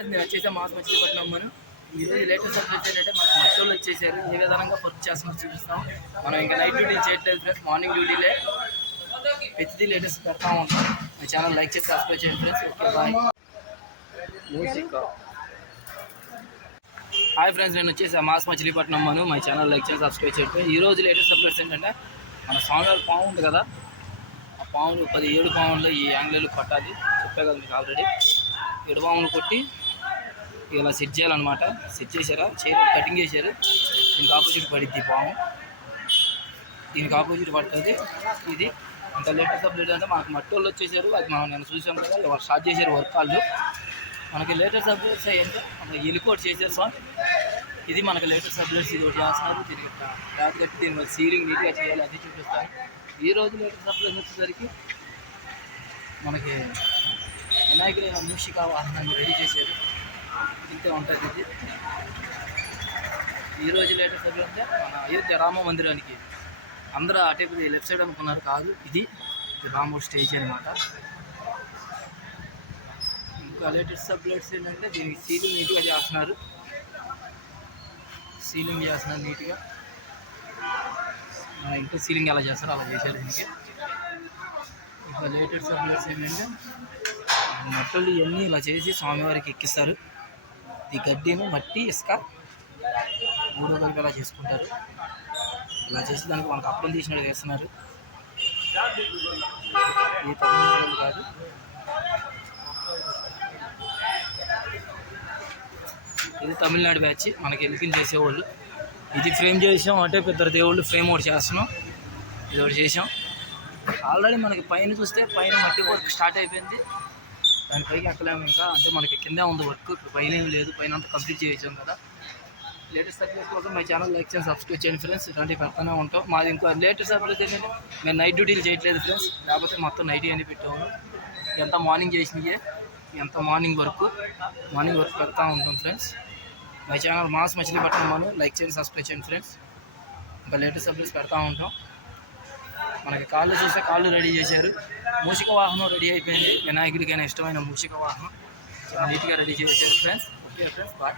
Friends నేను వచ్చేసా mass Machilipatnam మనం ఈరోజు లేటెస్ట్ అప్డేట్స్ ఏంటంటే మనకు మచ్చోళ్ళు వచ్చేసారు. ఏ విధంగా వర్క్ చేస్తున్నా చూపిస్తాం. మనం ఇంకా నైట్ డ్యూటీ చేయట్లేదు ఫ్రెండ్స్, మార్నింగ్ డ్యూటీలే ప్రతిదీ లేటెస్ట్ పెడతా ఉంటాం. మా ఛానల్ లైక్ చేసి సబ్స్క్రైబ్ చేయండి friends. Okay bye. Hi friends, నేను వచ్చేసి మాస్ మచిలీపట్నం మనం మా ఛానల్ లైక్ చేసి సబ్స్క్రైబ్ చేయండి. ఈరోజు లేటెస్ట్ అప్డేట్స్ ఏంటంటే మన స్వామివారి పాము ఉంది కదా, ఆ పాములు 17 పాములు ఈ యాంగిల్ కొట్టాలి. చెప్పే కదా మీకు ఆల్రెడీ 7 పాములు కొట్టి ఇలా సెట్ చేయాలన్నమాట. సెట్ చేశారా, కటింగ్ చేశారు. దీనికి ఆపోజిట్ పడిద్ది పాము, దీనికి ఆపోజిట్ పడుతుంది. ఇది ఇంకా లేటెస్ట్ అప్డేట్ అంటే మనకు మట్టి వాళ్ళు వచ్చేసారు. అది మనం నేను చూసాం కదా, వాళ్ళు స్టార్ట్ చేశారు వర్క్ వాళ్ళు. మనకి లేటెస్ట్ అప్డేట్స్ ఏంటంటే మన ఎలికోట్ చేశారు సార్. ఇది మనకి లేటెస్ట్ అప్డేట్స్, ఇది ఒకటి చేస్తున్నారు. దీనికి రాతి కట్టి దీని సీలింగ్ నీట్గా చేయాలి, అది చూపిస్తాను. ఈరోజు లేటెస్ట్ అప్డేట్స్ వచ్చేసరికి మనకి వినాయకుడి మూషిక వాహనాన్ని రెడీ చేశారు. ఇంతే ఉంటుంది ఇది. ఈరోజు లేటెస్ట్ అప్డేట్ అంటే మన అయోధ్య రామ మందిరానికి అందరూ అటే లెఫ్ట్ సైడ్ అనుకున్నారు, కాదు ఇది రామో స్టేజ్ అనమాట. ఇంకా లేటెస్ట్ అప్డేట్స్ ఏంటంటే దీనికి సీలింగ్ నీట్గా చేస్తున్నారు. సీలింగ్ చేస్తున్నారు నీట్గా. మన ఇంట్లో సీలింగ్ ఎలా చేస్తారో అలా చేశారు దీనికి. ఇంకా లేటెస్ట్ అప్డేట్స్ ఏంటంటే మట్టలు ఇవన్నీ ఇలా చేసి స్వామివారికి ఎక్కిస్తారు. ఈ గడ్డిను మట్టి ఇసుక 3 కలిపి ఇలా చేసుకుంటారు. ఇలా చేసి దానికి మనకు అప్పడం తీసినట్టు చేస్తున్నారు. ఈ తమిళనాడు కాదు, ఇది తమిళనాడు బ్యాచ్. మనకి ఎలికిన్ చేసేవాళ్ళు. ఇది ఫ్రేమ్ చేసాం అంటే ఇద్దరు దేవుళ్ళు ఫ్రేమ్ ఒకటి చేస్తున్నాం, ఇది ఒకటి చేసాం. ఆల్రెడీ మనకి పైన చూస్తే పైన మట్టి వర్క్ స్టార్ట్ అయిపోయింది. దాని పైకి ఎక్కలేము ఇంకా, అంటే మనకి కింద ఉంది వర్క్, ఇప్పుడు పైన ఏం లేదు. పైన అంతా కంప్లీట్ చేసాం కదా. లేటెస్ట్ అప్డేట్స్ కోసం మై ఛానల్ లైక్ చేసి సబ్స్క్రైబ్ చేయండి ఫ్రెండ్స్. ఇలాంటివి పెడతానే ఉంటాం. మాది ఇంకా లేటెస్ట్ అప్డేట్స్ ఏంటంటే మేము నైట్ డ్యూటీలు చేయట్లేదు ఫ్రెండ్స్, లేకపోతే మొత్తం నైట్ అని పెట్టాము. ఎంత మార్నింగ్ చేసినాయే, ఎంత మార్నింగ్ వర్క్ పెడతా ఉంటాం friends. My channel MOS Machilipatnam మనం లైక్ చేయండి, సబ్స్క్రైబ్ చేయండి ఫ్రెండ్స్. ఇంకా లేటెస్ట్ అప్డేట్స్ పెడతా ఉంటాం. మనకి కాళ్ళు చూస్తే కాళ్ళు రెడీ చేశారు. మూషిక వాహనం రెడీ అయిపోయింది. వినాయకుడికైనా ఇష్టమైన మూషిక వాహనం చాలా నీట్గా రెడీ చేశారు ఫ్రెండ్స్. Okay friends, bye.